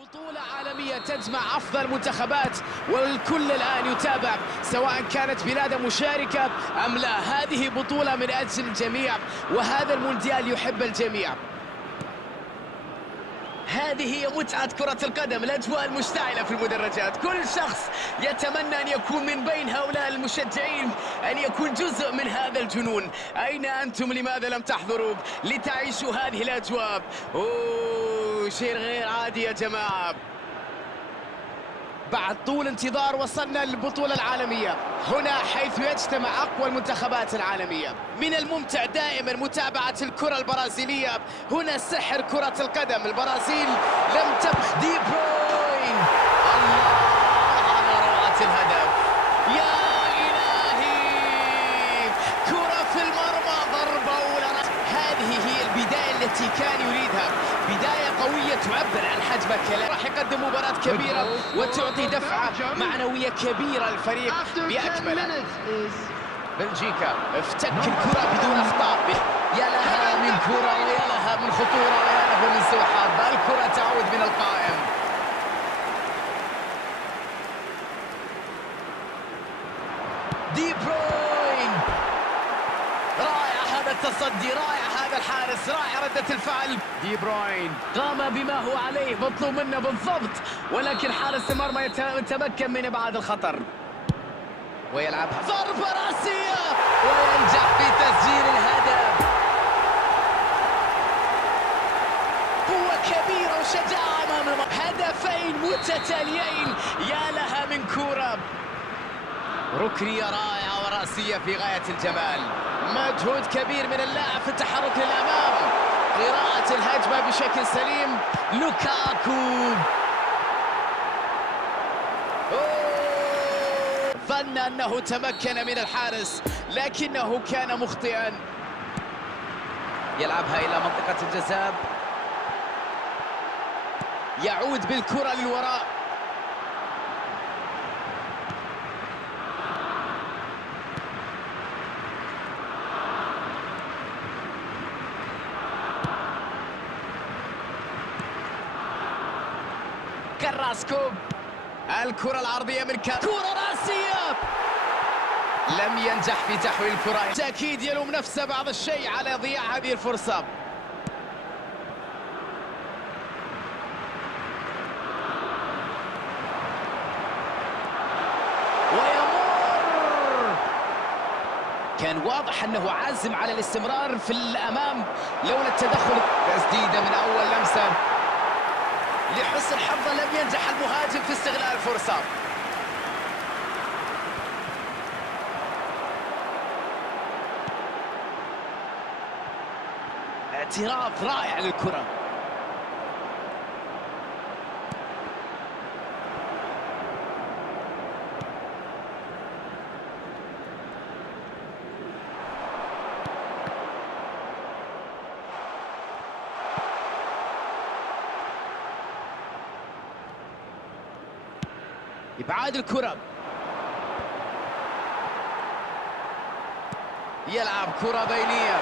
بطولة عالمية تجمع أفضل منتخبات والكل الآن يتابع سواء كانت بلاده مشاركة أم لا. هذه بطولة من أجل الجميع وهذا المونديال يحب الجميع. هذه هي متعة كرة القدم، الأجواء المشتعلة في المدرجات، كل شخص يتمنى أن يكون من بين هؤلاء المشجعين، أن يكون جزء من هذا الجنون. أين أنتم؟ لماذا لم تحضروا لتعيشوا هذه الأجواء؟ شيء غير عادي يا جماعة. بعد طول انتظار وصلنا للبطولة العالمية هنا، حيث يجتمع أقوى المنتخبات العالمية. من الممتع دائما متابعة الكرة البرازيلية. هنا سحر كرة القدم. البرازيل لم تبخ. دي بروين، الله على روعة الهدف. يا إلهي، كرة في المرمى، ضربة أولى. هذه هي البداية التي كان يريدها، بداية قوية تعبر عن حجم الكلام. راح يقدم مباراة كبيرة وتعطي دفعة معنوية كبيرة للفريق بأكمله. بلجيكا افتك الكرة بدون أخطاء. يا لها من كرة ويا لها من خطورة ويا له من سحاب. الكرة تعود من القائم. دي بروين، رائع هذا التصدي، رائع هذا الحارس، رائع ردة الفعل. دي بروين قام بما هو عليه مطلوب منه بالضبط، ولكن حارس المرمى يتمكن من ابعاد الخطر ويلعبها ضربة راسية وينجح في تسجيل الهدف. قوة كبيرة وشجاعة امام هدفين متتاليين. يا لها من كرة، ركنية رائعة وراسية في غاية الجمال. مجهود كبير من اللاعب في التحرك للأمام، قراءة الهجمة بشكل سليم. لوكاكو ظن أنه تمكن من الحارس لكنه كان مخطئا. يلعبها إلى منطقة الجزاء، يعود بالكرة للوراء. كراسكو، الكرة العرضية من كرة راسية، لم ينجح في تحويل الكرة. تأكيد يلوم نفسه بعض الشيء على ضياع هذه الفرصة. ويمر، كان واضح أنه عازم على الاستمرار في الأمام لولا التدخل. تسديدة من أول لمسة، لحسن حظه لم ينجح المهاجم في استغلال الفرصة. اعتراف رائع للكرة. إبعاد الكرة، يلعب كرة بينية،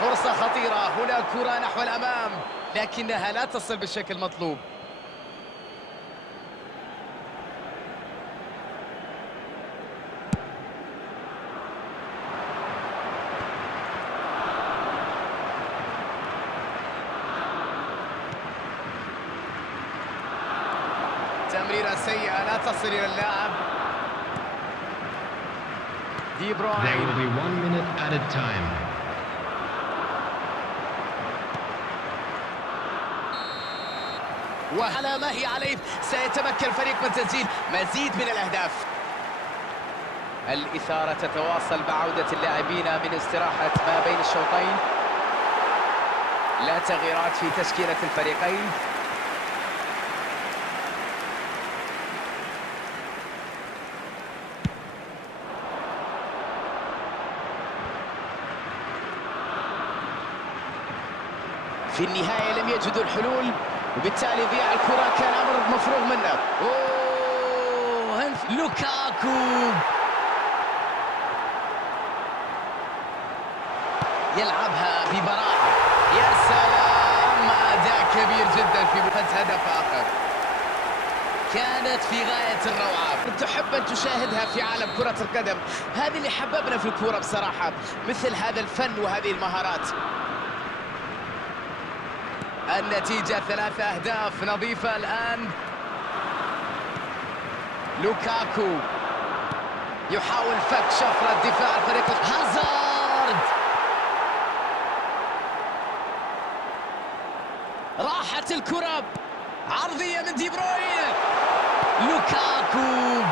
فرصة خطيرة هنا، كرة نحو الأمام لكنها لا تصل بالشكل المطلوب. تمريرة سيئة لا تصل إلى اللاعب. دي بروين. There will be 1 minute added time. وعلى ما هي عليه سيتمكن الفريق من تسجيل مزيد من الأهداف. الإثارة تتواصل بعودة اللاعبين من استراحة ما بين الشوطين. لا تغييرات في تشكيلة الفريقين. في النهاية لم يجدوا الحلول وبالتالي ضياع الكرة كان أمر مفروغ منه. لوكاكو يلعبها ببراعة. يا سلام، أداء كبير جدا في هدف آخر. كانت في غاية الروعة. تحب أن تشاهدها في عالم كرة القدم، هذه اللي حببنا في الكرة بصراحة، مثل هذا الفن وهذه المهارات. النتيجة 3 أهداف نظيفة الآن. لوكاكو يحاول فك شفرة دفاع الفريق. هازارد راحت الكرة عرضية من دي بروين. لوكاكو.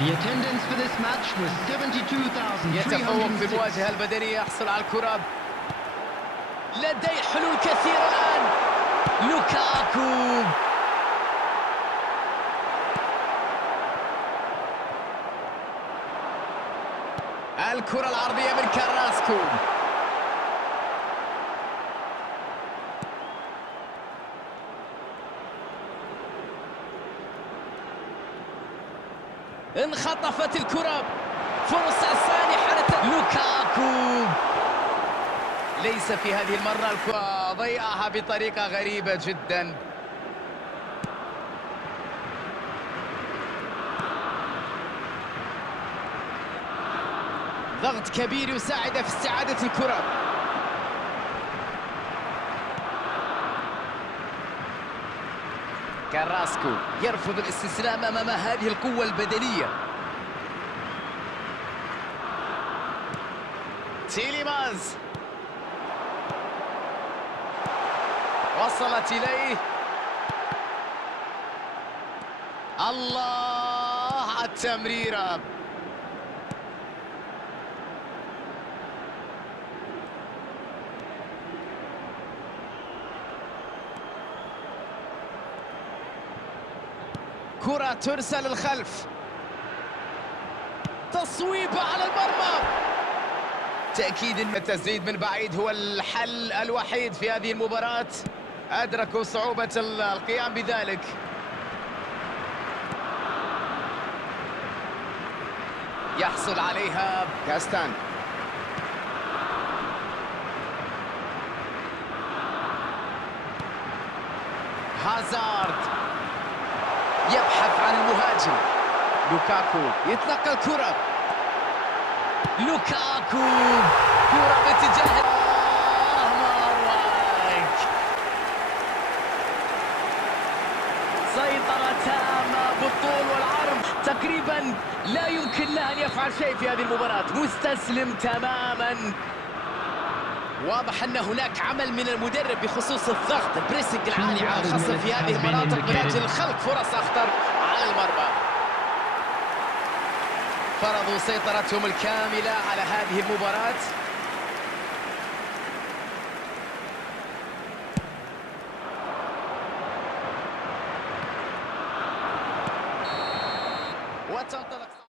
The attendance for this match was 72,306. يتفوق في المواجهة البدنية، يحصل على الكرة. لديه حلول كثيرة الآن. لوكاكو. الكرة العرضية من كاراسكو. انخطفت الكرة، فرصة سانحة. لوكاكو ليس في هذه المرة الكرة، ضيعها بطريقة غريبة جدا. ضغط كبير يساعد في استعادة الكرة. كاراسكو يرفض الاستسلام أمام هذه القوة البدنية. تيليمانز وصلت إليه. الله على التمريرة. كرة ترسل للخلف، تصويبة على المرمى. تأكيد أن التسديد من بعيد هو الحل الوحيد في هذه المباراة. أدركوا صعوبة القيام بذلك. يحصل عليها كاستان. هازارد يبحث عن المهاجم. لوكاكو يتلقى الكرة. لوكاكو كرة باتجاه مارواك. سيطرة تامة بالطول والعرض، تقريبا لا يمكن له أن يفعل شيء في هذه المباراة، مستسلم تماما. واضح أن هناك عمل من المدرب بخصوص الضغط، البريسنج العالي على الخصم في هذه المناطق من أجل خلق فرص أخطر على المرمى. فرضوا سيطرتهم الكاملة على هذه المباراة. وتنطلق